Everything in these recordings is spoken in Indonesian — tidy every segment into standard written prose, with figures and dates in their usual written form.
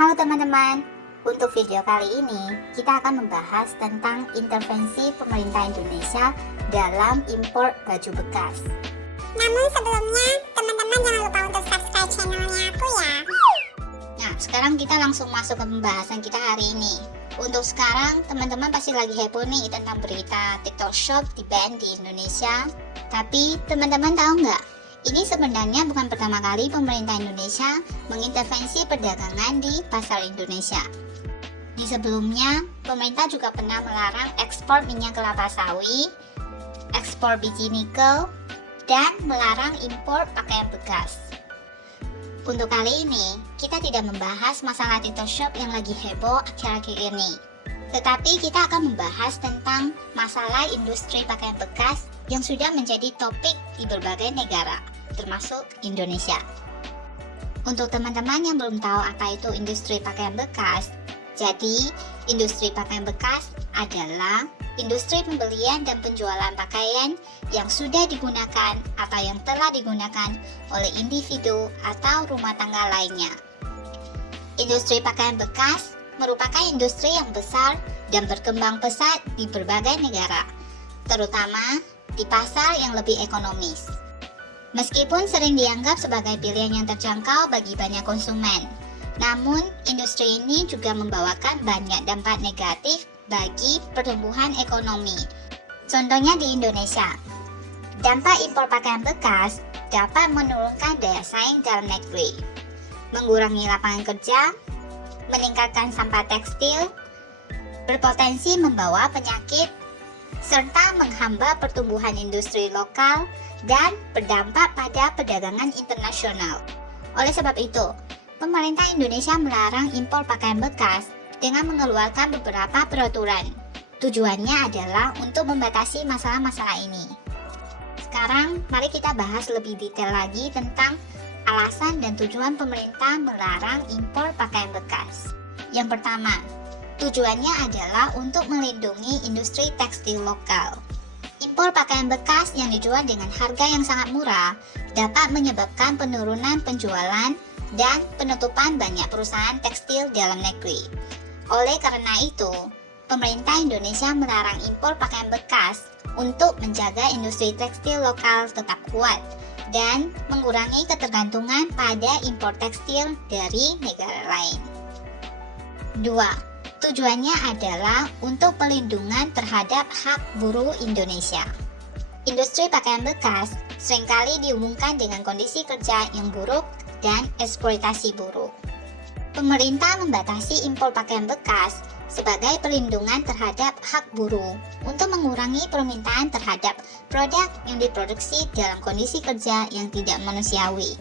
Halo teman-teman, untuk video kali ini kita akan membahas tentang intervensi pemerintah Indonesia dalam impor baju bekas. Namun sebelumnya, teman-teman jangan lupa untuk subscribe channelnya aku ya. Nah, sekarang kita langsung masuk ke pembahasan kita hari ini. Untuk sekarang, teman-teman pasti lagi heboh nih tentang berita TikTok Shop di-ban di Indonesia. Tapi, teman-teman tahu nggak? Ini sebenarnya bukan pertama kali pemerintah Indonesia mengintervensi perdagangan di pasar Indonesia. Di sebelumnya, pemerintah juga pernah melarang ekspor minyak kelapa sawit, ekspor biji nikel, dan melarang impor pakaian bekas. Untuk kali ini, kita tidak membahas masalah TikTok Shop yang lagi heboh akhir-akhir ini. Tetapi kita akan membahas tentang masalah industri pakaian bekas yang sudah menjadi topik di berbagai negara, termasuk Indonesia. Untuk teman-teman yang belum tahu apa itu industri pakaian bekas, jadi industri pakaian bekas adalah industri pembelian dan penjualan pakaian yang sudah digunakan atau yang telah digunakan oleh individu atau rumah tangga lainnya. Industri pakaian bekas merupakan industri yang besar dan berkembang pesat di berbagai negara, terutama di pasar yang lebih ekonomis. Meskipun sering dianggap sebagai pilihan yang terjangkau bagi banyak konsumen, namun industri ini juga membawakan banyak dampak negatif bagi pertumbuhan ekonomi. Contohnya di Indonesia, dampak impor pakaian bekas dapat menurunkan daya saing dalam negeri, mengurangi lapangan kerja, meningkatkan sampah tekstil, berpotensi membawa penyakit, serta menghambat pertumbuhan industri lokal dan berdampak pada perdagangan internasional. Oleh sebab itu, pemerintah Indonesia melarang impor pakaian bekas dengan mengeluarkan beberapa peraturan. Tujuannya adalah untuk membatasi masalah-masalah ini. Sekarang, mari kita bahas lebih detail lagi tentang alasan dan tujuan pemerintah melarang impor pakaian bekas. Yang pertama, tujuannya adalah untuk melindungi industri tekstil lokal. Impor pakaian bekas yang dijual dengan harga yang sangat murah dapat menyebabkan penurunan penjualan dan penutupan banyak perusahaan tekstil dalam negeri. Oleh karena itu, pemerintah Indonesia melarang impor pakaian bekas untuk menjaga industri tekstil lokal tetap kuat dan mengurangi ketergantungan pada impor tekstil dari negara lain. 2. Tujuannya adalah untuk pelindungan terhadap hak buruh Indonesia. Industri pakaian bekas seringkali dihubungkan dengan kondisi kerja yang buruk dan eksploitasi buruh. Pemerintah membatasi impor pakaian bekas sebagai perlindungan terhadap hak buruh untuk mengurangi permintaan terhadap produk yang diproduksi dalam kondisi kerja yang tidak manusiawi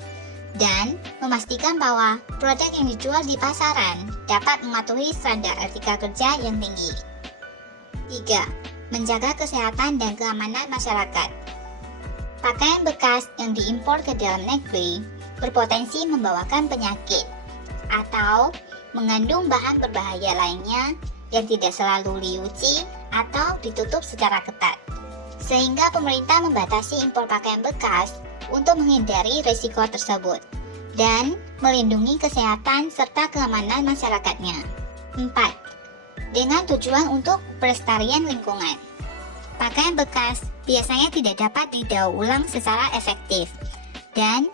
dan memastikan bahwa produk yang dijual di pasaran dapat mematuhi standar etika kerja yang tinggi. 3. Menjaga kesehatan dan keamanan masyarakat. Pakaian bekas yang diimpor ke dalam negeri berpotensi membawakan penyakit atau mengandung bahan berbahaya lainnya yang tidak selalu diuji atau ditutup secara ketat. Sehingga pemerintah membatasi impor pakaian bekas untuk menghindari risiko tersebut dan melindungi kesehatan serta keamanan masyarakatnya. 4. Dengan tujuan untuk pelestarian lingkungan. Pakaian bekas biasanya tidak dapat didaur ulang secara efektif dan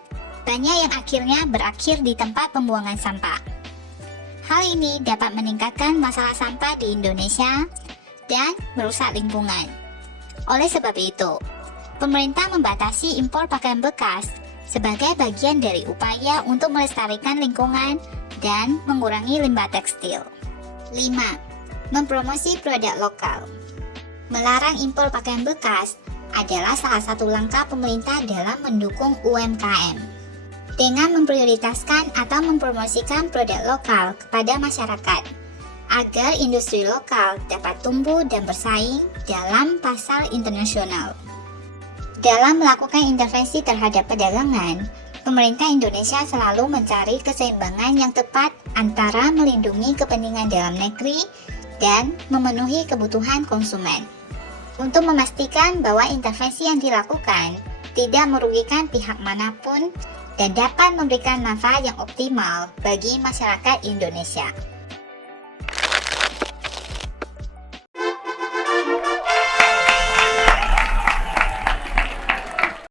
banyak yang akhirnya berakhir di tempat pembuangan sampah. Hal ini dapat meningkatkan masalah sampah di Indonesia dan merusak lingkungan. Oleh sebab itu, pemerintah membatasi impor pakaian bekas sebagai bagian dari upaya untuk melestarikan lingkungan dan mengurangi limbah tekstil. 5. Mempromosi produk lokal. Melarang impor pakaian bekas adalah salah satu langkah pemerintah dalam mendukung UMKM. Dengan memprioritaskan atau mempromosikan produk lokal kepada masyarakat, agar industri lokal dapat tumbuh dan bersaing dalam pasar internasional. Dalam melakukan intervensi terhadap perdagangan, pemerintah Indonesia selalu mencari keseimbangan yang tepat antara melindungi kepentingan dalam negeri dan memenuhi kebutuhan konsumen. Untuk memastikan bahwa intervensi yang dilakukan tidak merugikan pihak manapun dan dapat memberikan manfaat yang optimal bagi masyarakat Indonesia.